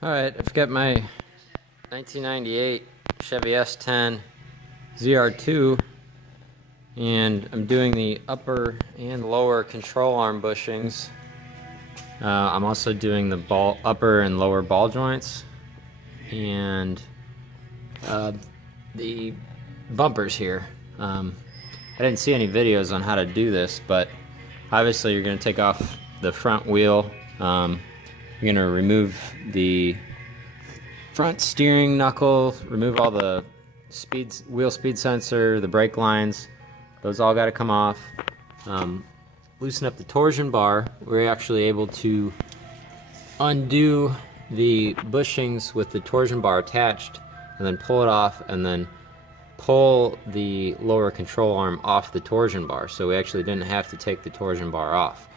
Alright, I've got my 1998 Chevy S10 ZR2, and I'm doing the upper and lower control arm bushings. I'm also doing the upper and lower ball joints, and the bumpers here. I didn't see any videos on how to do this, but obviously you're going to take off the front wheel. You're going to remove the front steering knuckle, remove all the wheel speed sensor, the brake lines. Those all got to come off. Loosen up the torsion bar. We're actually able to undo the bushings with the torsion bar attached, and then pull it off, and then pull the lower control arm off the torsion bar. So we actually didn't have to take the torsion bar off.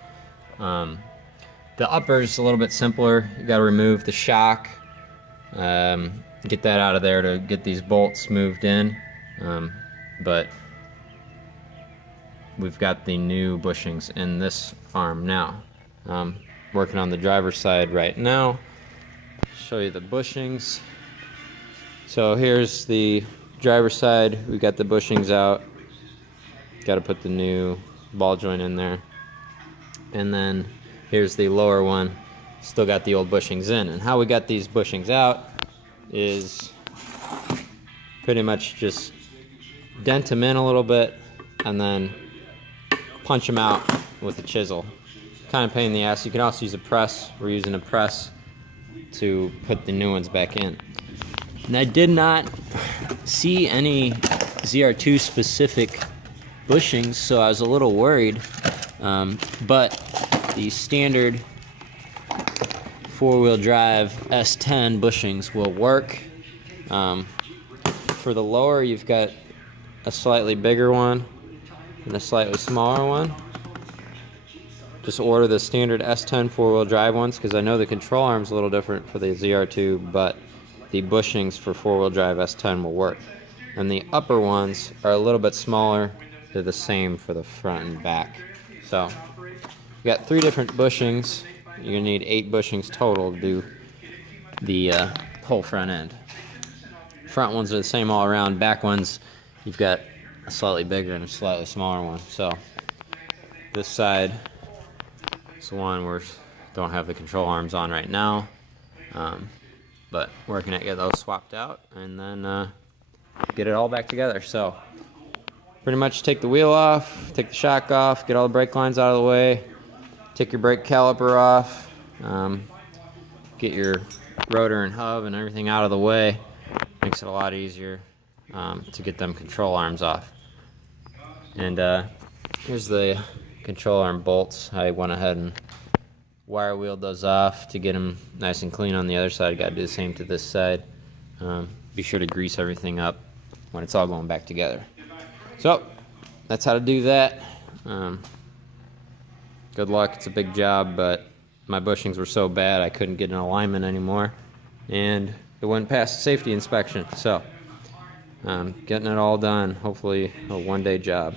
The upper is a little bit simpler. You got to remove the shock, get that out of there to get these bolts moved in. But we've got the new bushings in this arm now. Working on the driver's side right now. Show you the bushings. So here's the driver's side. We got the bushings out. Got to put the new ball joint in there. And then here's the lower one. Still got the old bushings in. And how we got these bushings out is pretty much just dent them in a little bit and then punch them out with a chisel. Kind of pain in the ass. You can also use a press. We're using a press to put the new ones back in. And I did not see any ZR2 specific bushings, so I was a little worried. But the standard four-wheel drive S10 bushings will work. For the lower, you've got a slightly bigger one and a slightly smaller one. Just order the standard S10 four-wheel drive ones, because I know the control arm's a little different for the ZR2, but the bushings for four-wheel drive S10 will work. And the upper ones are a little bit smaller. They're the same for the front and back. So we got 3 different bushings. You're gonna need 8 bushings total to do the whole front end. Front ones are the same all around. Back ones, you've got a slightly bigger and a slightly smaller one. So this side is the one we don't have the control arms on right now, but working at get those swapped out and then get it all back together. So pretty much take the wheel off, take the shock off, get all the brake lines out of the way, take your brake caliper off, get your rotor and hub and everything out of the way. Makes it a lot easier to get them control arms off. And here's the control arm bolts. I went ahead and wire wheeled those off to get them nice and clean on the other side. Got to do the same to this side. Be sure to grease everything up when it's all going back together. So that's how to do that. Good luck. It's a big job, but my bushings were so bad I couldn't get an alignment anymore, and it went past safety inspection. So getting it all done. Hopefully a one-day job.